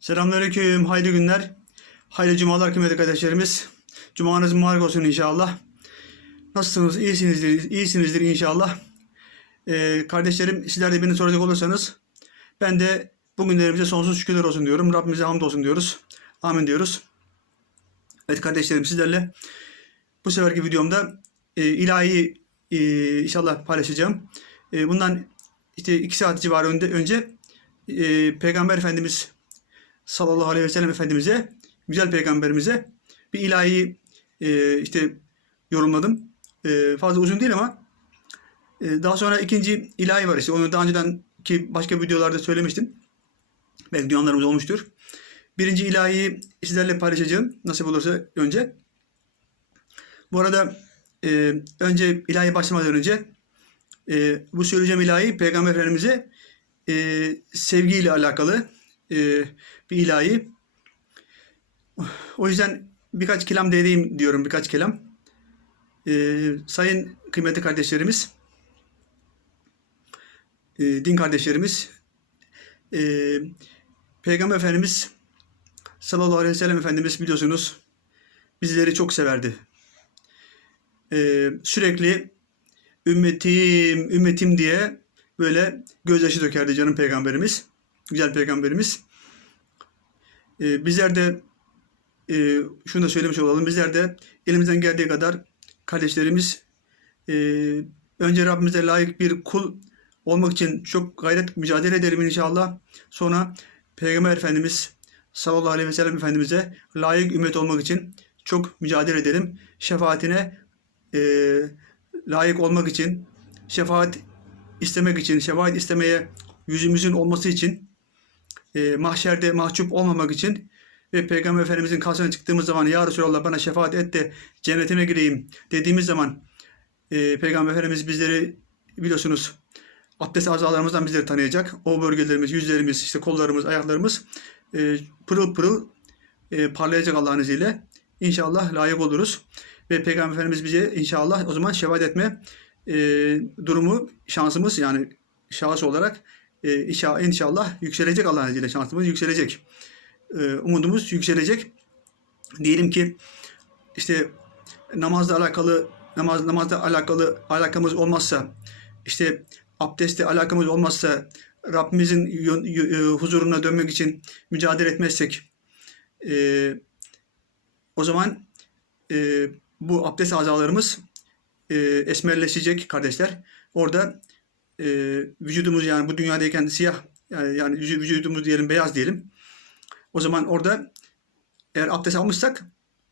Selamünaleyküm, hayırlı günler. Hayırlı cumalar kıymetli kardeşlerimiz. Cumanız mübarek olsun inşallah. Nasılsınız? İyisinizdir, iyisinizdir inşallah. Ee, kardeşlerim sizler de beni soracak olursanız ben de bugünlerimize sonsuz şükürler olsun diyorum. Rabbimize hamdolsun diyoruz. Amin diyoruz. Evet kardeşlerim sizlerle bu seferki videomda e, ilahi e, inşallah paylaşacağım. E, bundan işte iki saat civarı önde, önce e, Peygamber Efendimiz sallallahu aleyhi ve sellem Efendimiz'e, güzel peygamberimize bir ilahi e, işte yorumladım. E, fazla uzun değil ama e, daha sonra ikinci ilahi var işte. Onu daha önceden ki başka videolarda söylemiştim. Belki duyanlarımız olmuştur. Birinci ilahiyi sizlerle paylaşacağım. Nasip olursa önce. Bu arada e, önce ilahi başlamadan önce e, bu söyleyeceğim ilahi Peygamber Efendimiz'e e, sevgiyle alakalı e, bir ilahi. O yüzden birkaç kelam dediğim diyorum birkaç kelam. E, sayın kıymetli kardeşlerimiz, e, din kardeşlerimiz, e, Peygamber Efendimiz sallallahu aleyhi ve sellem Efendimiz biliyorsunuz bizleri çok severdi. E, sürekli ümmetim, ümmetim diye böyle gözyaşı dökerdi canım peygamberimiz. Güzel peygamberimiz. Ee, bizler de e, şunu da söylemiş olalım. Bizler de elimizden geldiği kadar kardeşlerimiz e, önce Rabbimize layık bir kul olmak için çok gayret mücadele ederim inşallah. Sonra Peygamber Efendimiz sallallahu aleyhi ve sellem Efendimiz'e layık ümmet olmak için çok mücadele ederim. Şefaatine e, layık olmak için, şefaat istemek için, şefaat istemeye yüzümüzün olması için, e, mahşerde mahcup olmamak için ve Peygamber Efendimizin karşısına çıktığımız zaman Ya Resulallah bana şefaat et de cennetime gireyim dediğimiz zaman e, Peygamber Efendimiz bizleri biliyorsunuz abdest azalarımızdan bizleri tanıyacak. O bölgelerimiz, yüzlerimiz, işte kollarımız, ayaklarımız e, pırıl pırıl e, parlayacak Allah'ın izniyle. İnşallah layık oluruz. Ve Peygamber Efendimiz bize inşallah o zaman şefaat etme e, durumu, şansımız yani şahıs olarak e, inşallah, inşallah yükselecek Allah'ın izniyle şansımız yükselecek. E, umudumuz yükselecek. Diyelim ki işte namazla alakalı namaz namazla alakalı alakamız olmazsa işte abdestle alakamız olmazsa Rabbimizin yo- huzuruna dönmek için mücadele etmezsek e, o zaman e, bu abdest azalarımız e, esmerleşecek kardeşler. Orada e, vücudumuz yani bu dünyadayken siyah yani, yani vücu- vücudumuz diyelim beyaz diyelim. O zaman orada eğer abdest almışsak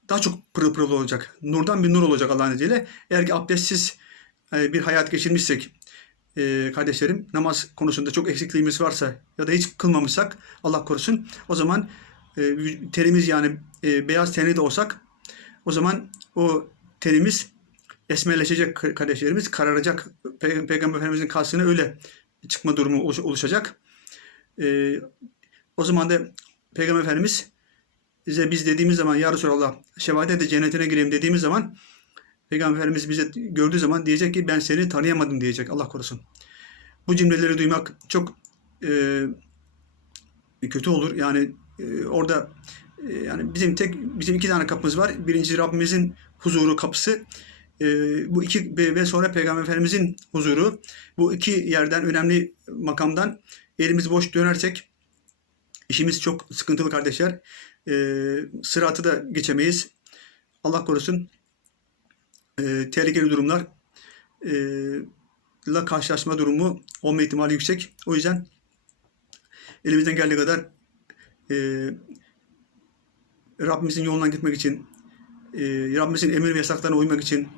daha çok pırıl pırıl olacak. Nurdan bir nur olacak Allah'ın izniyle. Eğer ki abdestsiz e, bir hayat geçirmişsek e, kardeşlerim namaz konusunda çok eksikliğimiz varsa ya da hiç kılmamışsak Allah korusun o zaman e, terimiz yani e, beyaz tenli de olsak o zaman o tenimiz esmerleşecek kardeşlerimiz kararacak. Pey- Peygamber Efendimizin karşısına öyle çıkma durumu oluş- oluşacak. E, o zaman da Peygamber Efendimiz bize biz dediğimiz zaman Ya Resulallah şefaat de cennetine gireyim dediğimiz zaman Peygamber Efendimiz bize gördüğü zaman diyecek ki ben seni tanıyamadım diyecek Allah korusun. Bu cümleleri duymak çok e, kötü olur. Yani e, orada e, yani bizim tek bizim iki tane kapımız var. Birinci Rabbimizin huzuru kapısı. E, bu iki ve sonra Peygamber Efendimizin huzuru. Bu iki yerden önemli makamdan elimiz boş dönersek işimiz çok sıkıntılı kardeşler. E, sıratı da geçemeyiz. Allah korusun e, tehlikeli durumlar e, la karşılaşma durumu olma ihtimali yüksek. O yüzden elimizden geldiği kadar e, Rabbimizin yolundan gitmek için, e, Rabbimizin emir ve yasaklarına uymak için,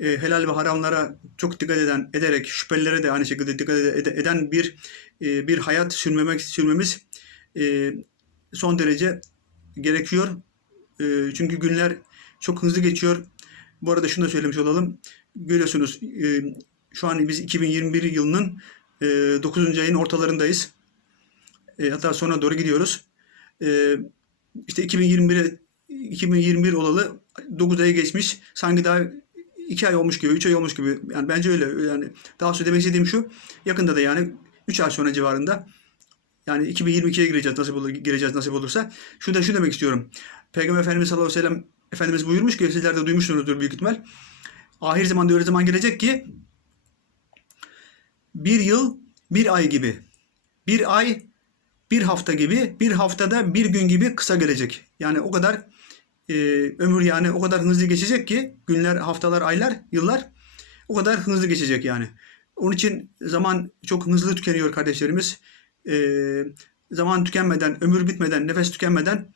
e, helal ve haramlara çok dikkat eden, ederek, şüphelere de aynı şekilde dikkat ede- eden bir e, bir hayat sürmemek sürmemiz e, son derece gerekiyor. E, çünkü günler çok hızlı geçiyor. Bu arada şunu da söylemiş olalım. Görüyorsunuz e, şu an biz 2021 yılının e, 9. ayın ortalarındayız. E, hatta sona doğru gidiyoruz. E, işte 2021 2021 olalı 9 ayı geçmiş. Sanki daha 2 ay olmuş gibi, 3 ay olmuş gibi. Yani bence öyle. Yani daha sonra demek istediğim şu. Yakında da yani 3 ay sonra civarında Yani 2022'ye gireceğiz nasip olur, gireceğiz nasip olursa. Şunu da şunu demek istiyorum. Peygamber Efendimiz sallallahu aleyhi ve sellem Efendimiz buyurmuş ki sizler de duymuşsunuzdur büyük ihtimal. Ahir zamanda öyle zaman gelecek ki bir yıl bir ay gibi. Bir ay bir hafta gibi, bir haftada bir gün gibi kısa gelecek. Yani o kadar e, ömür yani o kadar hızlı geçecek ki günler, haftalar, aylar, yıllar o kadar hızlı geçecek yani. Onun için zaman çok hızlı tükeniyor kardeşlerimiz. E, zaman tükenmeden, ömür bitmeden, nefes tükenmeden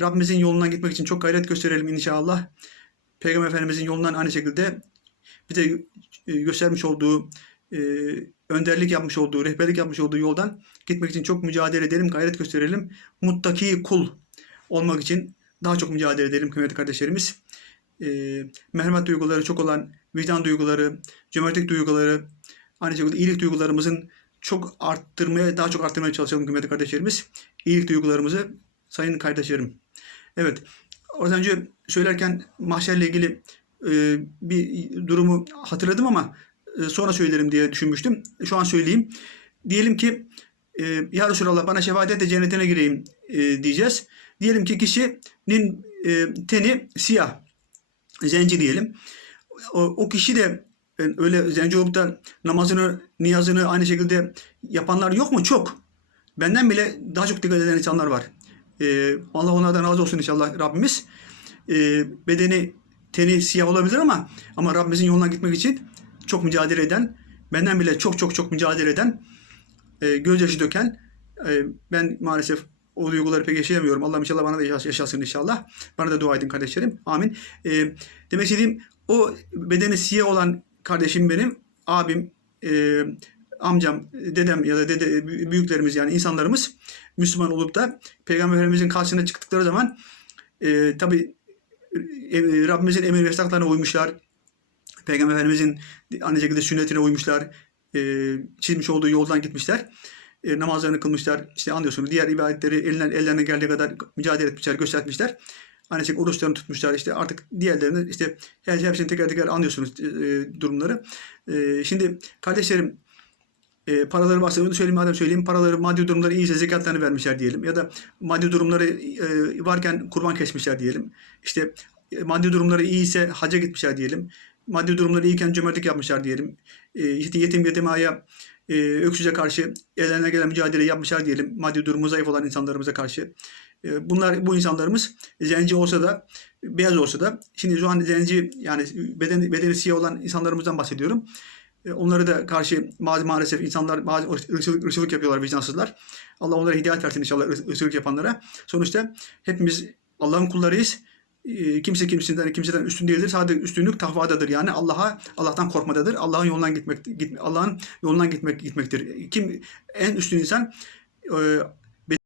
Rabbimizin yolundan gitmek için çok gayret gösterelim inşallah. Peygamber Efendimizin yolundan aynı şekilde bize e, göstermiş olduğu, e, önderlik yapmış olduğu, rehberlik yapmış olduğu yoldan gitmek için çok mücadele edelim, gayret gösterelim. Muttaki kul olmak için daha çok mücadele edelim kıymetli kardeşlerimiz. E, merhamet duyguları çok olan, vicdan duyguları, cömertlik duyguları, aynı şekilde iyilik duygularımızın çok arttırmaya, daha çok arttırmaya çalışalım kıymetli kardeşlerimiz. İyilik duygularımızı sayın kardeşlerim. Evet, az önce söylerken mahşerle ilgili e, bir durumu hatırladım ama e, sonra söylerim diye düşünmüştüm. Şu an söyleyeyim. Diyelim ki e, Ya Resulallah bana şefaat et de cennetine gireyim e, diyeceğiz. Diyelim ki kişinin e, teni siyah. Zenci diyelim. O, o kişi de e, öyle zenci olup da namazını, niyazını aynı şekilde yapanlar yok mu? Çok. Benden bile daha çok dikkat eden insanlar var. E, Allah onlardan razı olsun inşallah Rabbimiz. E, bedeni, teni siyah olabilir ama ama Rabbimizin yoluna gitmek için çok mücadele eden, benden bile çok çok çok mücadele eden, e, gözyaşı döken, e, ben maalesef o duyguları pek yaşayamıyorum. Allah inşallah bana da yaşa- yaşasın inşallah. Bana da dua edin kardeşlerim. Amin. E, demek istediğim o bedeni siyah olan kardeşim benim, abim, e, amcam, dedem ya da dede, büyüklerimiz yani insanlarımız Müslüman olup da Peygamber Efendimizin karşısına çıktıkları zaman e, tabi e, Rabbimizin emir ve yasaklarına uymuşlar. Peygamber Efendimizin aynı şekilde sünnetine uymuşlar. E, çizmiş olduğu yoldan gitmişler. E, namazlarını kılmışlar. İşte anlıyorsunuz diğer ibadetleri elinden, ellerine geldiği kadar mücadele etmişler, göstermişler. Aynı şekilde oruçlarını tutmuşlar. İşte artık diğerlerini işte her hepsini teker teker anlıyorsunuz e, durumları. E, şimdi kardeşlerim e, paraları varsa onu söyleyeyim madem söyleyeyim paraları maddi durumları iyiyse zekatlarını vermişler diyelim ya da maddi durumları e, varken kurban kesmişler diyelim. İşte e, maddi durumları iyiyse hacca gitmişler diyelim. Maddi durumları iyiyken cömertlik yapmışlar diyelim. E, işte yetim yetimaya e, öksüze karşı ellerine gelen mücadele yapmışlar diyelim. Maddi durumu zayıf olan insanlarımıza karşı. E, bunlar bu insanlarımız zenci olsa da beyaz olsa da şimdi şu an zenci yani bedeni, bedeni siyah olan insanlarımızdan bahsediyorum. E, Onları da karşı bazı maalesef insanlar bazı ırkçılık, ırkçılık yapıyorlar vicdansızlar. Allah onlara hidayet versin inşallah ır- ırkçılık yapanlara. Sonuçta hepimiz Allah'ın kullarıyız. E, Kimse kimseden kimseden üstün değildir. Sadece üstünlük takvadadır. Yani Allah'a Allah'tan korkmadadır. Allah'ın yolundan gitmek git, Allah'ın yolundan gitmek gitmektir. Kim en üstün insan e,